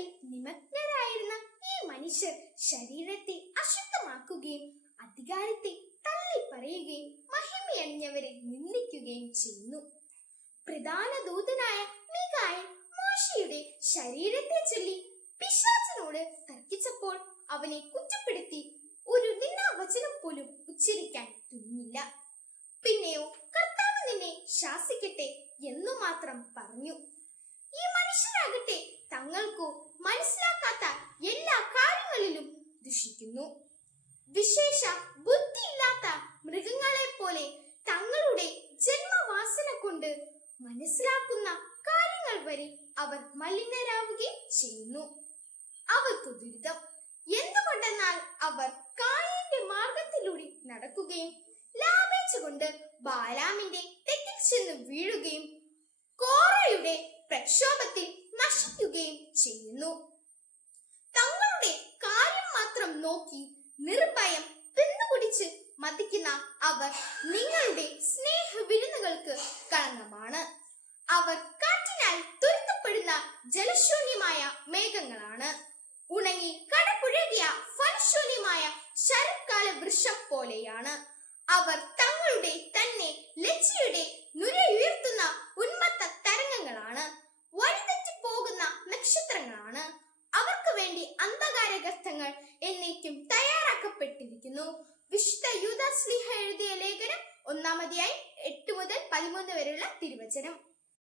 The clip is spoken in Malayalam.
ചിന്തകളിൽ നിമഗ്നരായിരുന്ന ഈ മനുഷ്യർ ശരീരത്തെ അശുദ്ധമാക്കുകയും അധികാരത്തെ തള്ളിപ്പറയുകയും മഹിമയണിഞ്ഞവരെ നിന്ദിക്കുകയും ചെയ്യുന്നു. പ്രധാന ദൂതനായ മീഖായേൽ മോശയുടെ ശരീരത്തെ ചൊല്ലി പിശാചിനോട് തർക്കിച്ചപ്പോൾ അവനെ കുറ്റപ്പെടുത്തി ഒരു നിന്ദാവചനം പോലും ഉച്ചരിക്കാൻ തുനിഞ്ഞില്ല. പിന്നെയോ കർത്താവ് നിന്നെ ശാസിക്കട്ടെ എന്നു മാത്രം പറഞ്ഞു. ഈ മനുഷ്യരാകട്ടെ തങ്ങൾക്കു മനസ്സിലാക്കാത്ത എല്ലാ കാര്യങ്ങളിലും ദുഷിക്കുന്നു. വിശേഷ ബുദ്ധിയില്ലാത്ത മൃഗങ്ങളെ പോലെ തങ്ങളുടെ ജന്മവാസന കൊണ്ട് മനസ്സിലാക്കുന്ന കാര്യങ്ങൾ വരെ അവർ മലിനരാവുകയും ചെയ്യുന്നു. അവർക്ക് ദുരിതം. എന്തുകൊണ്ടെന്നാൽ അവർ കായന്റെ മാർഗത്തിലൂടെ നടക്കുകയും ലാഭിച്ചുകൊണ്ട് ബാലാമിന്റെ തെറ്റിൽ ചെന്ന് വീഴുകയും കോറയുടെ പ്രക്ഷോഭത്തിൽ നശിക്കുകയും ചെയ്യുന്നു. തങ്ങളുടെ കാര്യം മാത്രം നോക്കി നിർഭയം തിന്നുകുടിച്ച് മതിക്കുന്ന അവർ നിങ്ങളുടെ സ്നേഹ വിരുന്നുകൾക്ക് കളങ്കമാണ്. അവർ കാറ്റിനാൽ തുരത്തപ്പെടുന്ന ജലശൂന്യമായ മേഘങ്ങളാണ്. ഉണങ്ങി കടപുഴകിയ ഫലശൂന്യമായ ശരത്കാല വൃക്ഷം പോലെയാണ്. അവർ തങ്ങളുടെ തന്നെ ലജ്ജയുടെ നുരയുയർത്തുന്ന ഉന്മത്ത തരംഗങ്ങളാണ്. വഴിതെറ്റി പോകുന്ന നക്ഷത്രങ്ങളാണ്. അവർക്ക് വേണ്ടി അന്ധകാരഗർത്തങ്ങൾ എന്നേക്കും തയ്യാറാക്കപ്പെട്ടിരിക്കുന്നു. വിശുദ്ധ യൂദാ ശ്ലീഹ എഴുതിയ ലേഖനം 1 അധ്യായം 8 മുതൽ 13 വരെയുള്ള തിരുവചനം.